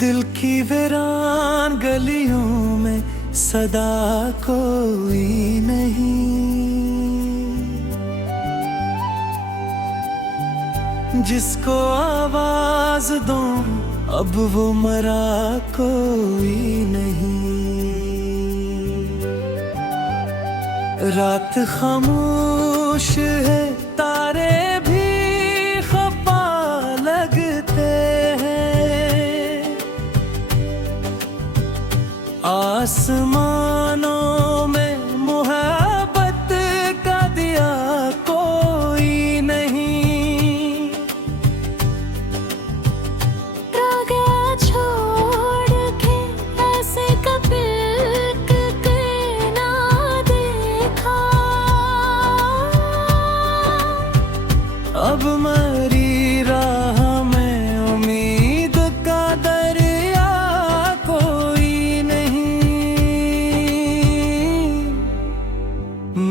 दिल की वीरान गलियों में सदा कोई नहीं, जिसको आवाज दूं अब वो मरा कोई नहीं। रात खामोश है, तारे भी खफा लगते हैं, आसमानों में मोहब्बत का दिया कोई नहीं। रागा छोड़ के ऐसे कभी ना देखा, अब मरी राह में उम्मीद का दरिया कोई नहीं।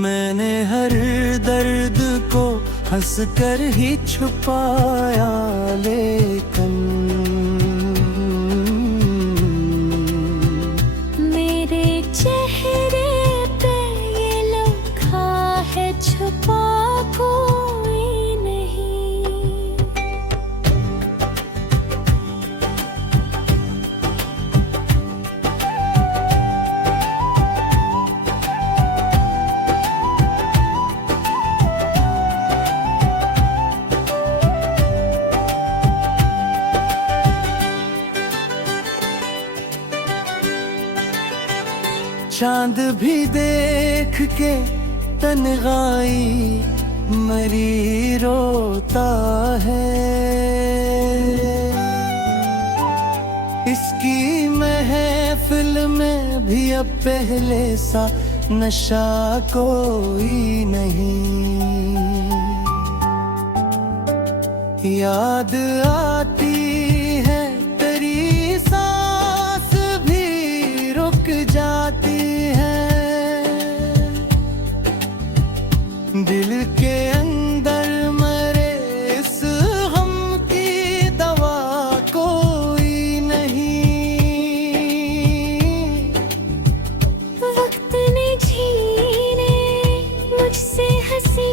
मैंने हर दर्द को हंस कर ही छुपाया, लेकिन मेरे चेहरे पे ये लिखा है छुपा कोई नहीं। चांद भी देख के तन्हाई मरी रोता है, इसकी महफिल में भी अब पहले सा नशा कोई नहीं। याद आती है तेरी सांस भी रुक जाती है, दिल के अंदर मरे इस गम की दवा कोई नहीं। वक्त ने छीने मुझसे हंसी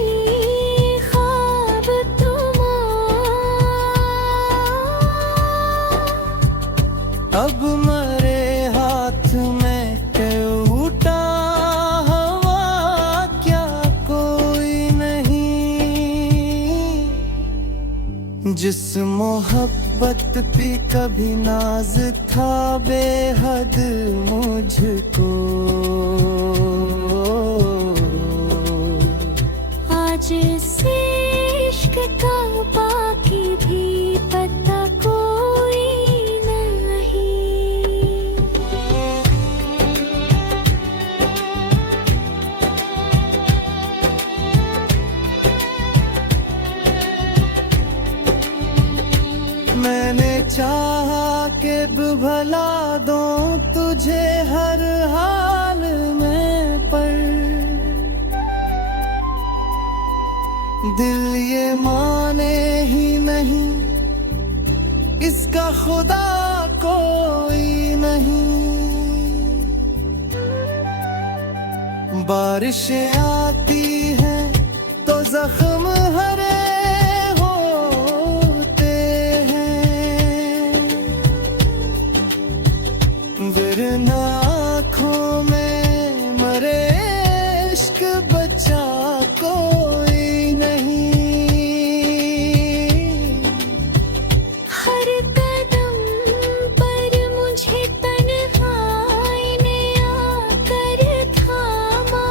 ख्वाब तुम्हारा, अब मरे हाथ में टूटा हवा क्या कोई नहीं। जिस मोहब्बत पे कभी नाज था बेहद मुझको, आज इस इश्क का बाकी भी पता कोई नहीं। मैंने चाहा कि भला दूं तुझे हर हाल में, पर दिल ये माने ही नहीं, इसका खुदा कोई नहीं। बारिशें आती हैं तो जख्म हरे होते हैं, वरना आँखों में मरे इश्क बचा कोई नहीं। हर कदम पर मुझे तन्हाई ने आकर थामा,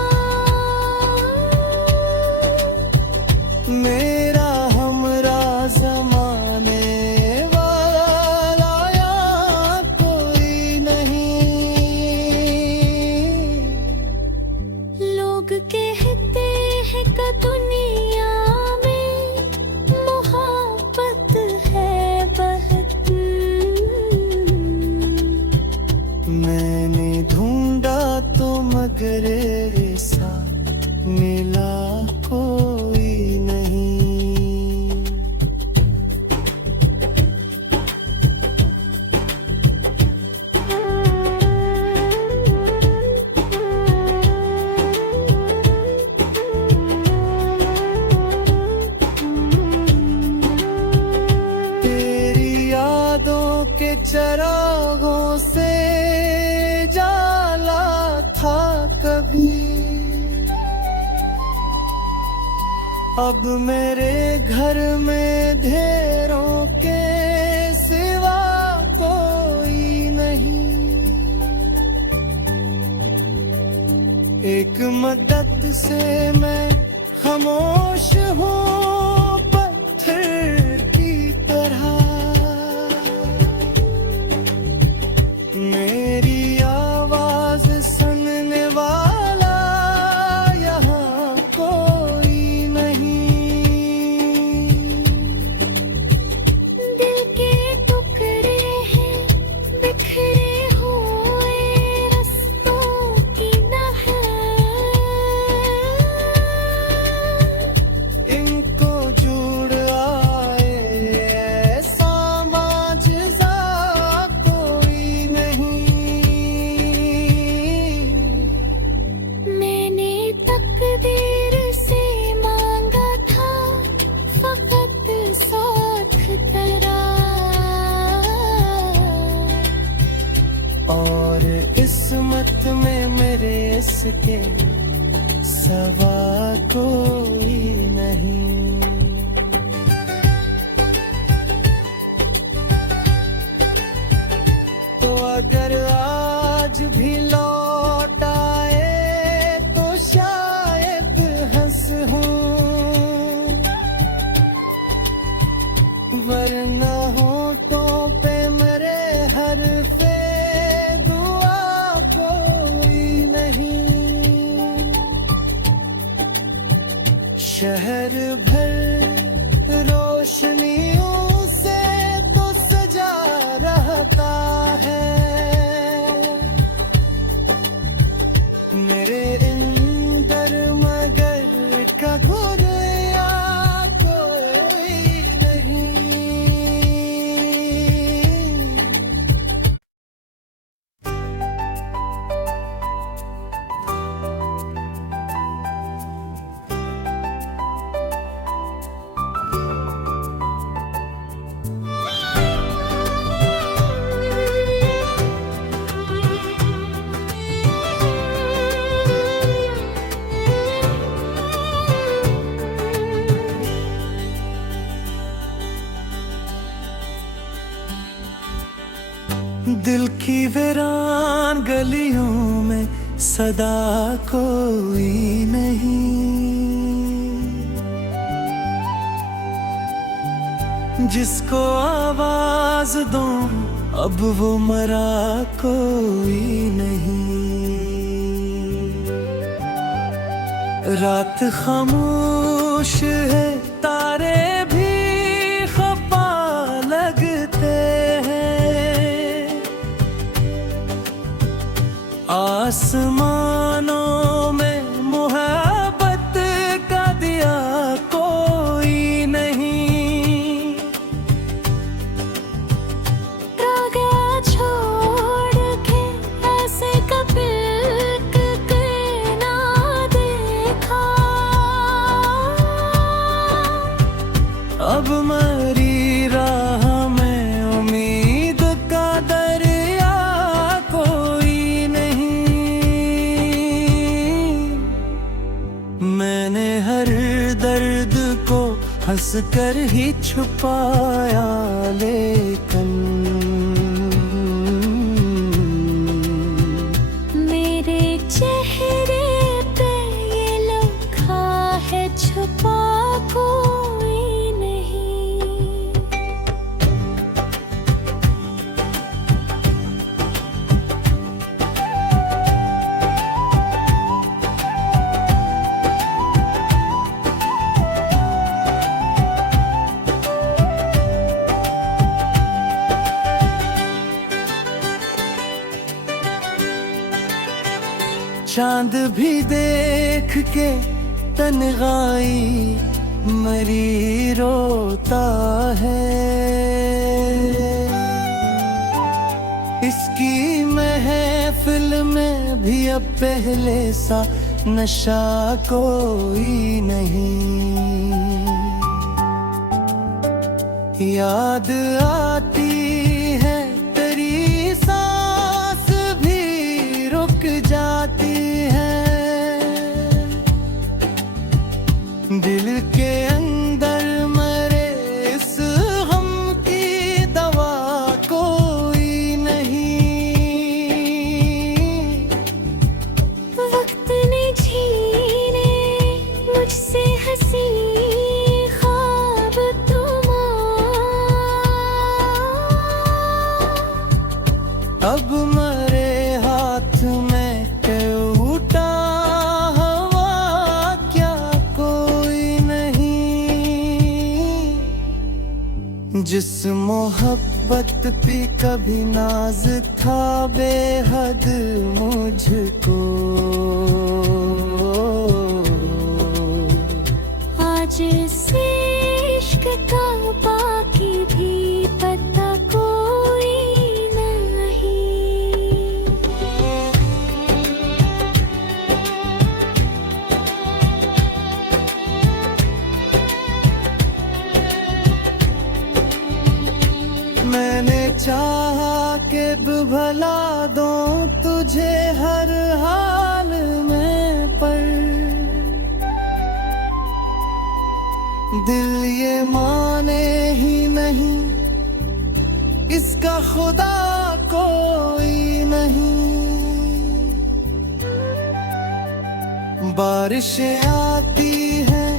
चिरागों से जाला था कभी, अब मेरे घर में ढेरों के सिवा कोई नहीं। एक मदद से मैं खामोश हूँ पत्थर की तरह, मेरी आवाज सुनने वाला यहाँ कोई नहीं। दिल के टुकड़े हैं बिखरे हुए रस्तों की नहर, इनको जुड़ आए ऐसा माजज़ा कोई नहीं। मैंने तकदीर से मांगा था फकत साथ तेरा, और किस्मत में मेरे इसके सवा कोई नहीं। तो अगर आज भी लौट आए तो शायद हंस हूँ, वरना होठों पे मेरे हरफे दुआ कोई नहीं। शहर भर रोशनियों से तो सजा रहता है, मेरे अंदर मगर का घुरिया कोई नहीं। दिल की वीरान गलियों में सदा कोई नहीं, जिसको आवाज दूं अब वो मरा कोई नहीं। रात खामोश है, तारे भी खफा लगते हैं, आसमानों में मोहब्बत का दिया कोई नहीं। रागा छोड़ के ऐसे कभी ना देखा, अब मरी राह में उम्मीद का दरिया कोई नहीं। मैंने हर दर्द को हंस कर ही छुपाया, लेकिन मेरे चेहरे पे ये लिखा है छुपा कोई नहीं। चांद भी देख के तन्हाई मरी रोता है, इसकी महफिल में भी अब पहले सा नशा कोई नहीं। याद आती है तेरी अब मरे हाथ में उठा हवा क्या कोई नहीं। जिस मोहब्बत पे कभी नाज था बेहद मुझको, आज इस इश्क का बाकी भी पता कोई नहीं। मैंने चाहा कि भला दूं तुझे हर हाल में, पर दिल ये माने ही नहीं इसका खुदा कोई नहीं। बारिशें आती हैं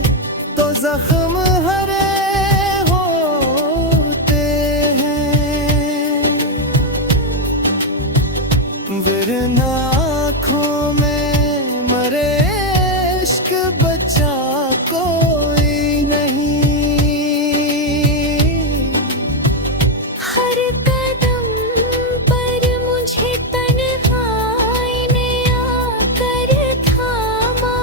तो जख्म हरे होते हैं, वरना आँखों में मरे इश्क बचा कोई नहीं। हर कदम पर मुझे तन्हाई ने आकर थामा,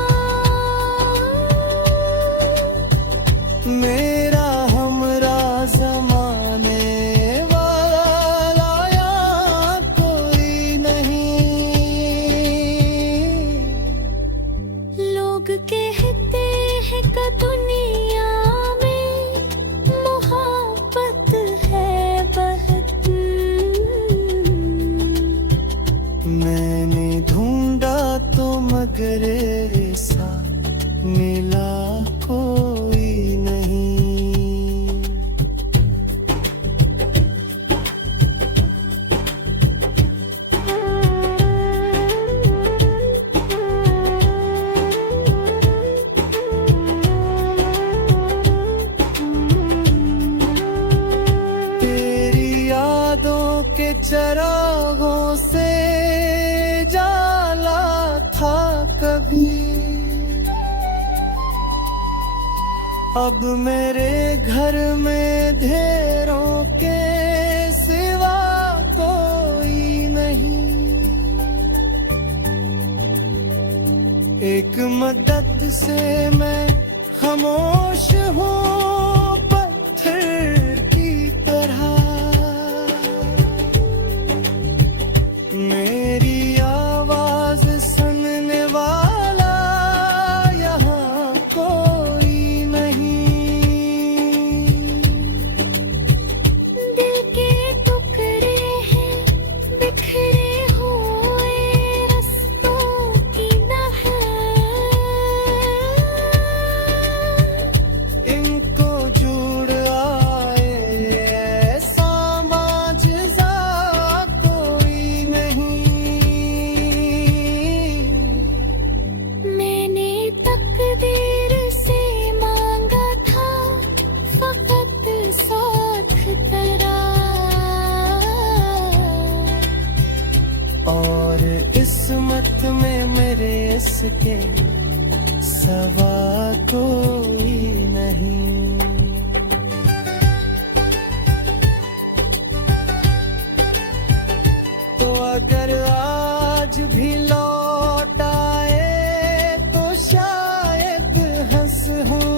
मेरा हमरा ज़माने वाला यहाँ कोई नहीं। लोग कहते हैं कि दुनिया में मोहब्बत है बहुत, मैंने ढूंढा तो मगर ऐसा मिला कोई नहीं। तेरी यादों के चरागों से जाला था कभी, अब मेरे घर में ढेरों के सिवा कोई नहीं। एक मदद से मैं खामोश हूँ पत्थर की तरह, मेरी आवाज सुनने वाला यहाँ कोई नहीं। दिल के टुकड़े हैं बिखरे हुए रस्तों की नहर, इनको जुड़ आए ऐसा माजज़ा कोई नहीं। मैंने तकदीर से मांगा था फकत साथ तेरा, और किस्मत में मेरे इसके सवा कोई नहीं। तो अगर आज भी लौट आए तो शायद हंस हूँ,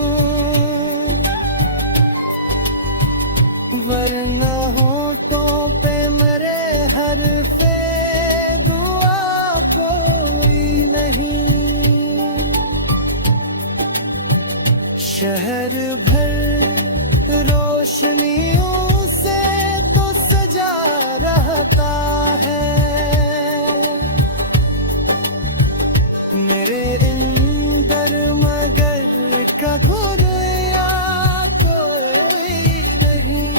वरना होठों पे मेरे हरफ़े दुआ कोई नहीं। शहर भर रोशनियों से तो सजा रहता है, मेरे अंदर मगर का घुरिया कोई नहीं।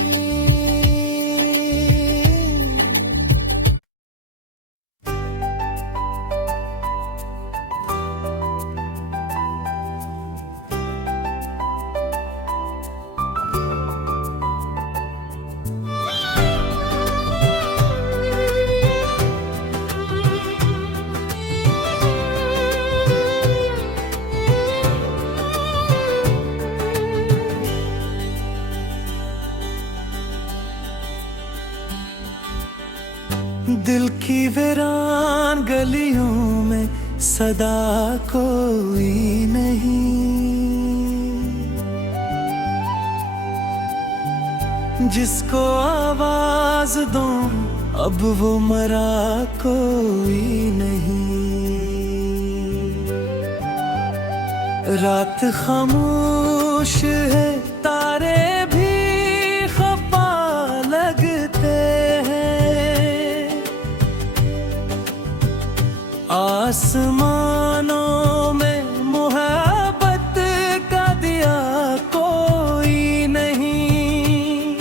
दिल की वीरान गलियों में सदा कोई नहीं, जिसको आवाज दूं अब वो मरा कोई नहीं। रात खामोश है, तारे भी खफा लगते हैं, आसमानों में मोहब्बत का दिया कोई नहीं।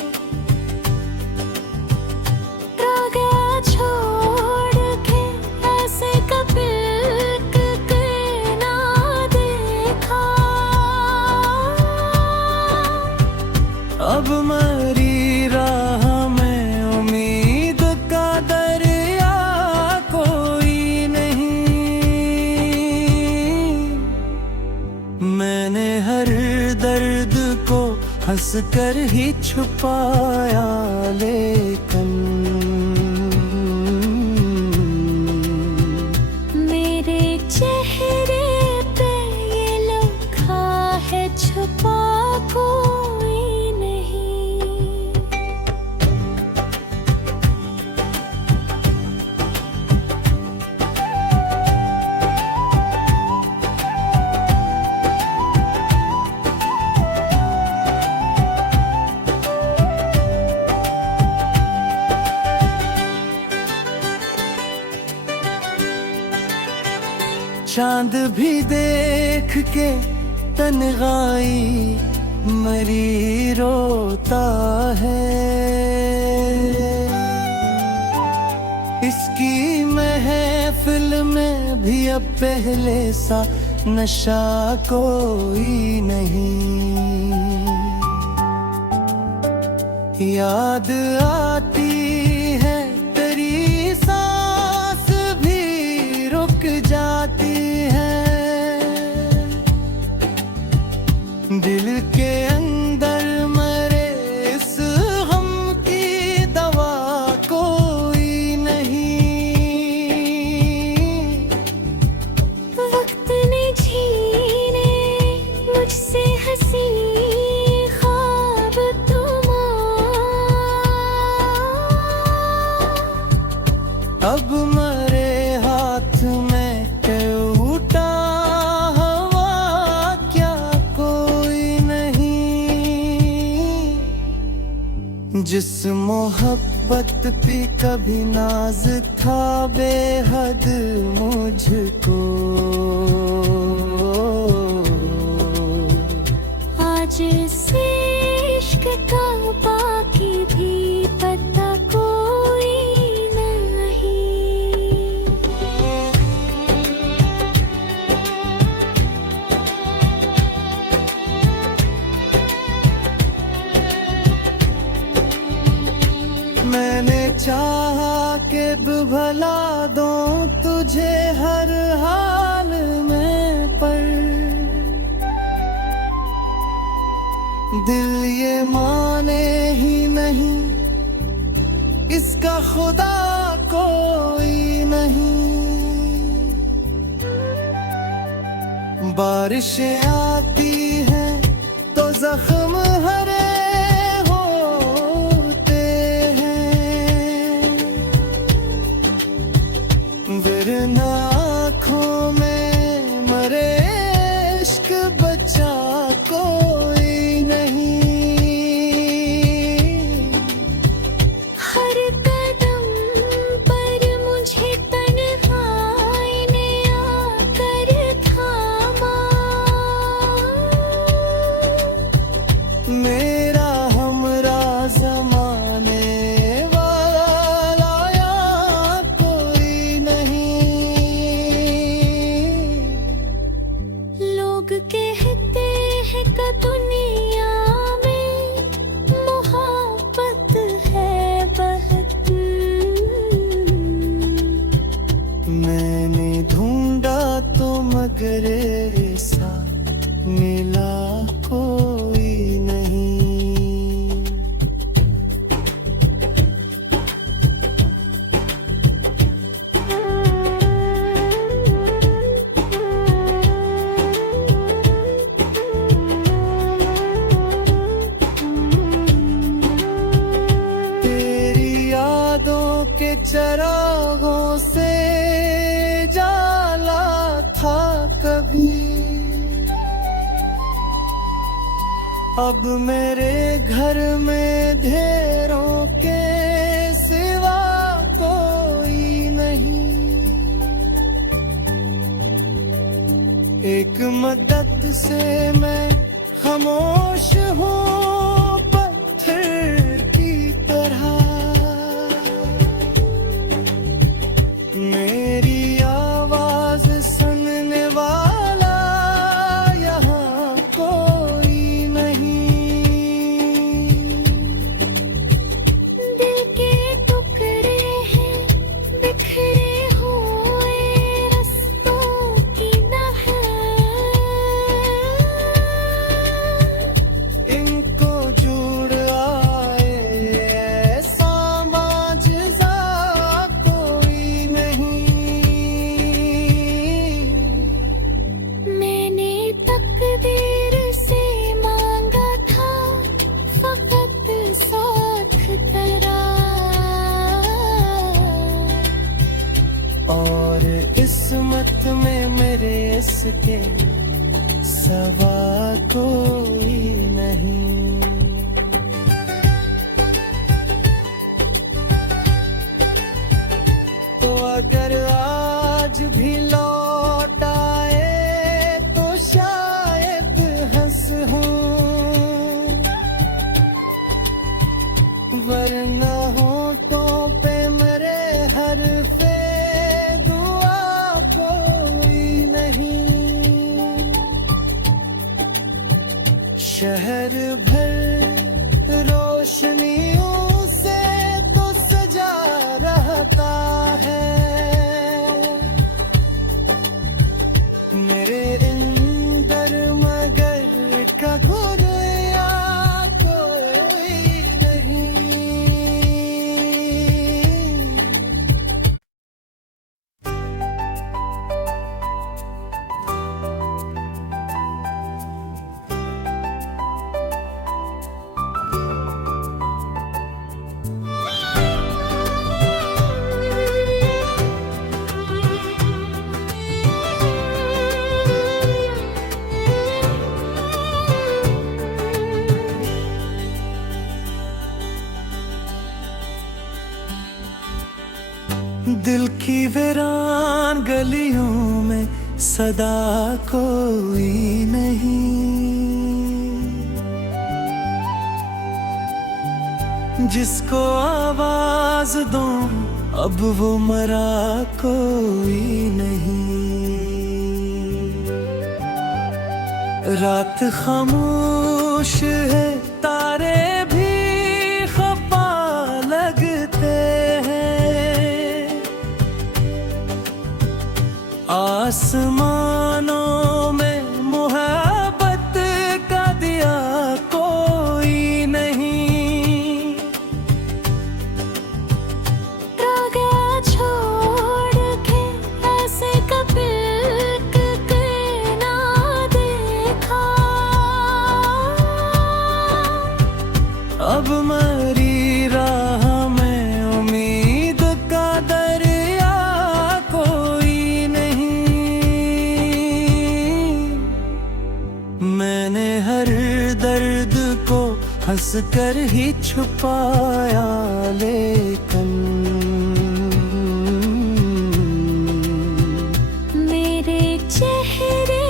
रागा छोड़ के ऐसे कभी ना देखा, अब मरी राह में उम्मीद का दरिया कोई नहीं। मैंने हर दर्द को हंस कर ही छुपाया, लेकिन मेरे चेहरे पे ये लिखा है छुपा कोई नहीं। चांद भी देख के तन्हाई मरी रोता है, इसकी महफिल में भी अब पहले सा नशा कोई नहीं। याद आती है तेरी सांस भी रुक जाती है, दिल के अंदर मरे इस गम की दवा कोई नहीं। वक्त ने छीने मुझसे हंसी ख्वाब तुम्हारा, अब मरे हाथ में टूटा हवा क्या कोई नहीं। जिस मोहब्बत पे कभी नाज था बेहद मुझको, आज से इश्क का बाकी भी पता कोई नहीं। मैंने चाहा कि भला दूं तुझे हर हाल में, पर दिल ये माने ही नहीं, इसका खुदा कोई नहीं। बारिशें आती हैं तो जख्म हरे होते हैं, वरना आँखों में मरे इश्क बचा कोई नहीं। हर कदम पर मुझे तन्हाई ने आकर थामा, चिरागों से जाला था कभी, अब मेरे घर में ढेरों के सिवा कोई नहीं। एक मदद से मैं खामोश हूँ पत्थर की तरह, मेरी आवाज सुनने वाला यहाँ कोई नहीं। दिल के टुकड़े हैं बिखरे हुए रस्तों की नहर, इनको जुड़ आए ऐसा माजज़ा कोई नहीं। मैंने तकदीर से मांगा था फकत साथ तेरा, और किस्मत में मेरे इसके सवा कोई नहीं। तो अगर आज भी लौट आए तो शायद हंस हूँ, वरना होठों पे मेरे हरफे दुआ कोई नहीं। शहर भर रोशनियों से तो सजा रहता है, मेरे अंदर मगर का घुरिया कोई नहीं। दिल की वीरान गलियों में सदा कोई नहीं, जिसको आवाज दूं अब वो मरा कोई नहीं। रात खामोश है, तारे भी खफा लगते हैं, आसमानों में मोहब्बत का दिया कोई नहीं। रागा छोड़ के ऐसे कभी ना देखा, अब मरी राह में उम्मीद का दरिया कोई नहीं। मैंने हर दर्द को हंस कर ही छुपाया, लेकिन मेरे चेहरे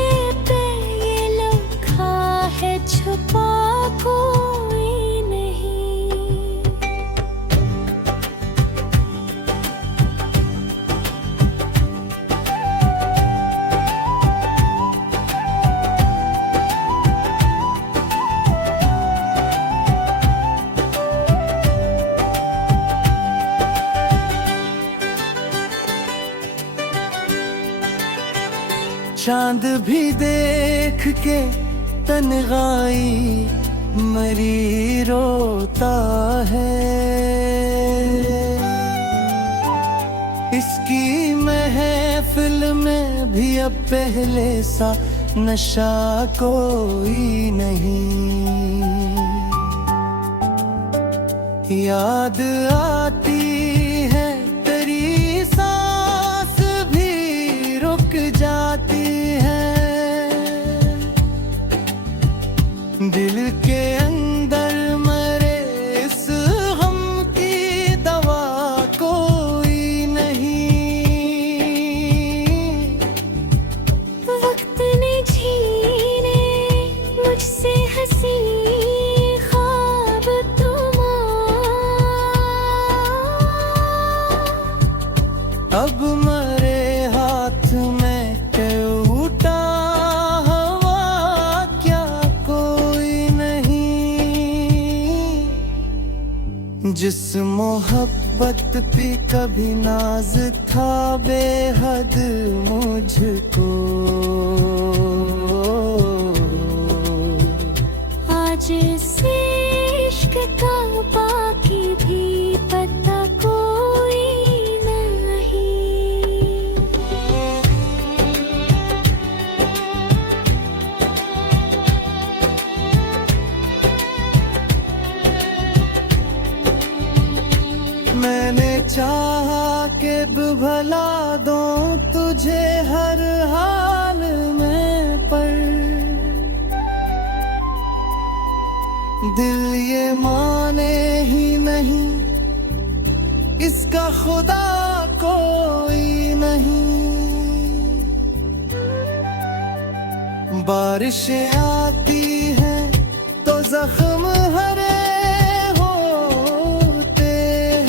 पे ये लिखा है छुपा कोई नहीं। चांद भी देख के तन्हाई मरी रोता है, इसकी महफिल में भी अब पहले सा नशा कोई नहीं। याद आती है तेरी अब मरे हाथ में के उठा हवा क्या कोई नहीं। जिस मोहब्बत पे कभी नाज था बेहद मुझको, आज इस इश्क का बाकी भी पता कोई नहीं। मैंने चाहा कि भला दूं तुझे हर हाल में, पर दिल ये माने ही नहीं इसका खुदा कोई नहीं। बारिशें आती हैं तो जख्म हरे होते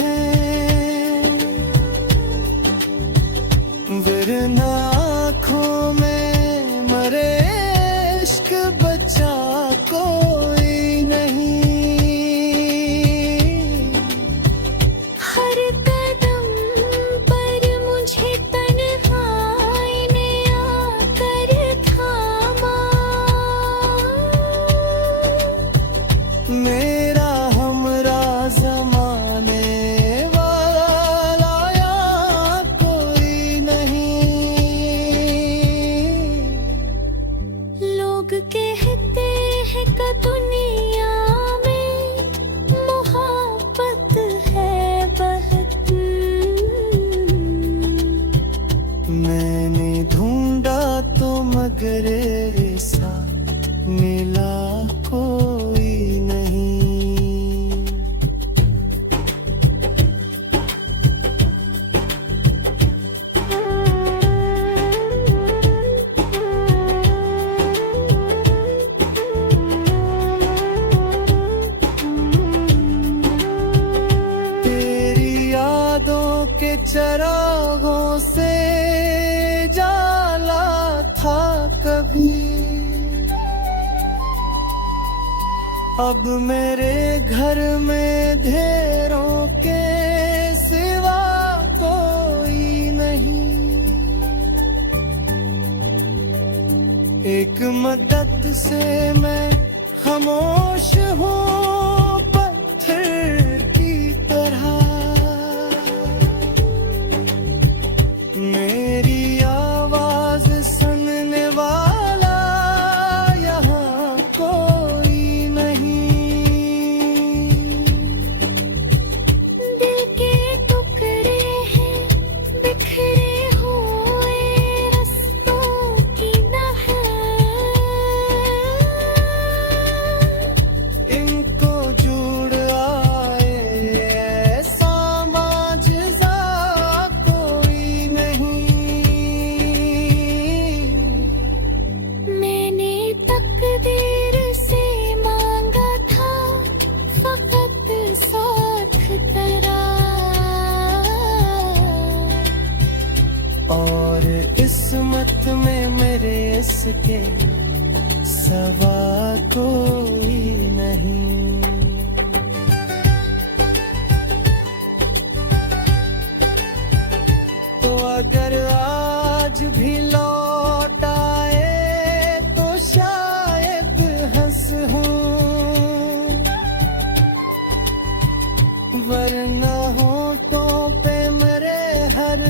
हैं, वरना आँखों में मरे इश्क बचा कोई नहीं। हर कदम पर मुझे तन्हाई ने आकर थामा, मेरा हमरा जमाने वाला यहाँ कोई नहीं। लोग कहते हैं कि दुनिया में मोहब्बत है बहुत, मैंने ढूंढा तो मगर ऐसा मिला कोई नहीं। तेरी यादों के चरागों से जाला था कभी, अब मेरे घर में ढेरों के सिवा कोई नहीं। एक मदद से मैं खामोश हूँ पत्थर की तरह, मेरी आवाज सुनने वाला यहाँ कोई नहीं। दिल के टुकड़े हैं बिखरे हुए रस्तों की नहर, इनको जुड़ आए ऐसा माजज़ा कोई नहीं। मैंने तकदीर से मांगा था फकत साथ तेरा, और किस्मत में मेरे इसके सवा कोई नहीं। तो अगर आज भी लौट आए तो शायद हंस हूँ, वरना होठों पे मेरे हर